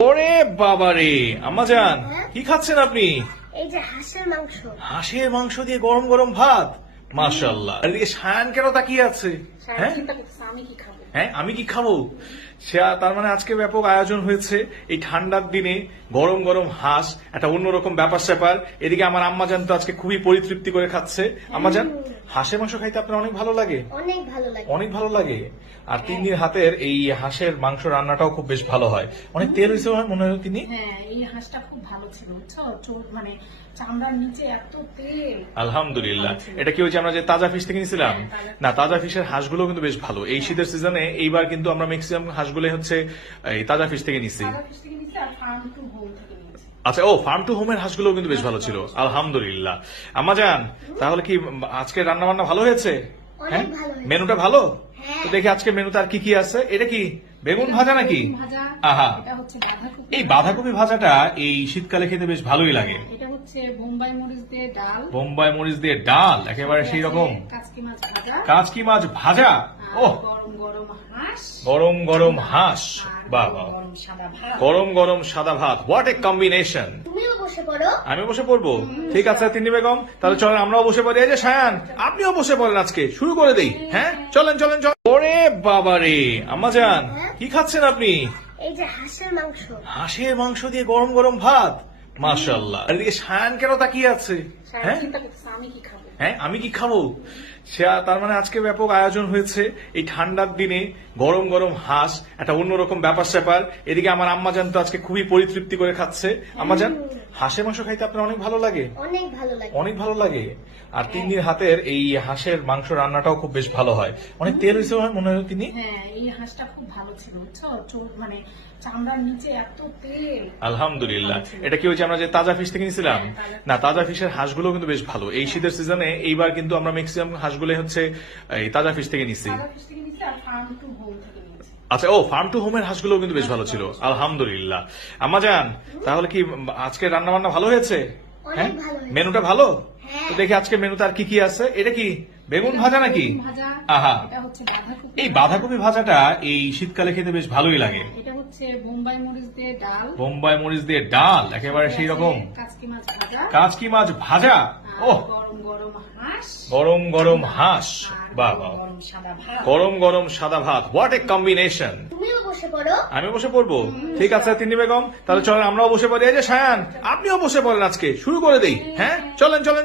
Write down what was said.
ওরে বাবারে আম্মাজান, হ্যাঁ? কি খাচ্ছেন আপনি? এই যে হাঁসের মাংস। হাঁসের মাংস দিয়ে গরম গরম ভাত, মাশাআল্লাহ। আর এদিকে সায়ান কেন তাকিয়ে আছে? হ্যাঁ চিন্তা করতেছে আমি কি খাবো। হ্যাঁ, আমি কি খাবো? তার মানে আজকে ব্যাপক আয়োজন হয়েছে এই ঠান্ডার দিনে। গরম গরম হাঁস, একটা অন্যরকম ব্যাপার স্যাপার। এদিকে আমার আম্মাজান তো আজকে খুবই পরিতৃপ্তি করে খাচ্ছে। আম্মাজান, হাঁসের মাংস খাইতে আপনার অনেক ভালো লাগে? অনেক ভালো লাগে। অনেক ভালো লাগে। আর তিন্নির হাতের এই হাঁসের মাংস রান্নাটাও খুব বেশ ভালো হয়। অনেক তেল হয়েছে মনে হয় তিনি। হ্যাঁ, এই হাঁসটা খুব ভালো ছিল, বুঝছো? মানে চামড়ার নিচে এত তেল। আলহামদুলিল্লাহ। এটা কি হয়েছে, আমরা যে তাজা ফিশ থেকে নিয়েছিলাম? না, তাজা ফিশের হাঁসগুলো কিন্তু বেশ ভালো। এই শীতের সিজনে এইবার কিন্তু আমরা ম্যাক্সিমাম হাঁসগুলো হচ্ছে এই তাজা ফিশ থেকে নিচ্ছি। সাদা ফিশ থেকে নিচ্ছে আর ফার্ম টু হোম থেকে নিচ্ছে। আচ্ছা, ও ফার্ম টু হোমের হাঁসগুলো কিন্তু বেশ ভালো ছিল, আলহামদুলিল্লাহ। আম্মাজান, তাহলে কি আজকে রান্না বান্না ভালো হয়েছে? হ্যাঁ, অনেক ভালো হয়েছে। মেনুটা ভালো? হ্যাঁ। তো দেখি আজকে মেনুতে আর কি কি আছে। এটা কি বেগুন ভাজা নাকি? বেগুন ভাজা, আহা, এটা হচ্ছে বাঁধাকপি। এই বাঁধাকপি ভাজাটা এই শীতকালে খেতে বেশ ভালোই লাগে। এটা হচ্ছে বোম্বাই মরিচ দিয়ে ডাল। বোম্বাই মরিচ দিয়ে ডাল, একেবারে সেই রকম। কাচকি মাছ ভাজা। কাচকি মাছ ভাজা, আর ওহ, গরম গরম হাঁস। গরম গরম হাঁস, আর বাহ গরম বাহ, গরম সাদা ভাত। গরম গরম সাদা ভাত, হোয়াট এ কম্বিনেশন। তুমিও বসে পড়ো। আমি বসে পড়বো? ঠিক আছে তিন্নি বেগম, তাহলে চলেন আমরাও বসে পড়ি। এই যে সায়ান, আপনিও বসে পড়েন, আজকে শুরু করে দেই। হ্যাঁ, চলেন চলেন চলেন। ওরে বাবারে আম্মাজান, হ্যাঁ? কি খাচ্ছেন আপনি? এই যে হাঁসের মাংস। হাঁসের মাংস দিয়ে গরম গরম ভাত, মাশাআল্লাহ। আর এদিকে সায়ান কেন তাকিয়ে আছে? হ্যাঁ চিন্তা করতেছে আমি কি খাবো। হ্যাঁ, আমি কি খাবো? তার মানে আজকে ব্যাপক আয়োজন হয়েছে এই ঠান্ডার দিনে। গরম গরম হাঁস, একটা অন্যরকম ব্যাপার স্যাপার। এদিকে আমার আম্মাজান তো আজকে খুবই পরিতৃপ্তি করে খাচ্ছে। আম্মাজান, হাঁসের মাংস খাইতে আপনার অনেক ভালো লাগে? অনেক ভালো লাগে। অনেক ভালো লাগে। আর তিন্নির হাতের এই হাঁসের মাংস রান্নাটাও খুব বেশ ভালো হয়। অনেক তেল হয়েছে মনে হয় তিনি। হ্যাঁ, এই হাঁসটা খুব ভালো ছিল, বুঝছো? মানে চামড়ার নিচে এত তেল। আলহামদুলিল্লাহ। এটা কি হয়েছে, আমরা যে তাজা ফিশ থেকে নিয়েছিলাম? না, তাজা ফিশের হাঁসগুলো কিন্তু বেশ ভালো। এই শীতের সিজনে এইবার কিন্তু আমরা ম্যাক্সিমাম হাঁসগুলো হচ্ছে এই তাজা ফিশ থেকে নিচ্ছি। সাদা ফিশ থেকে নিচ্ছে আর ফার্ম টু হোম থেকে নিচ্ছে। আচ্ছা, ও ফার্ম টু হোমের হাঁসগুলো কিন্তু বেশ ভালো ছিল, আলহামদুলিল্লাহ। আম্মাজান, তাহলে কি আজকে রান্না বান্না ভালো হয়েছে? হ্যাঁ, অনেক ভালো হয়েছে। মেনুটা ভালো? হ্যাঁ। তো দেখি আজকে মেনুতে আর কি কি আছে। এটা কি বেগুন ভাজা নাকি? বেগুন ভাজা, আহা, এটা হচ্ছে বাঁধাকপি। এই বাঁধাকপি ভাজাটা এই শীতকালে খেতে বেশ ভালোই লাগে। এটা হচ্ছে বোম্বাই মরিচ দিয়ে ডাল। বোম্বাই মরিচ দিয়ে ডাল, একেবারে সেই রকম। কাচকি মাছ ভাজা। কাচকি মাছ ভাজা, আর ওহ, গরম গরম হাঁস। গরম গরম হাঁস, আর বাহ গরম বাহ, গরম সাদা ভাত। গরম গরম সাদা ভাত, হোয়াট এ কম্বিনেশন। তুমিও বসে পড়ো। আমি বসে পড়বো? ঠিক আছে তিন্নি বেগম, তাহলে চলেন আমরাও বসে পড়ি। এই যে সায়ান, আপনিও বসে পড়েন, আজকে শুরু করে দেই। হ্যাঁ, চলেন চলেন।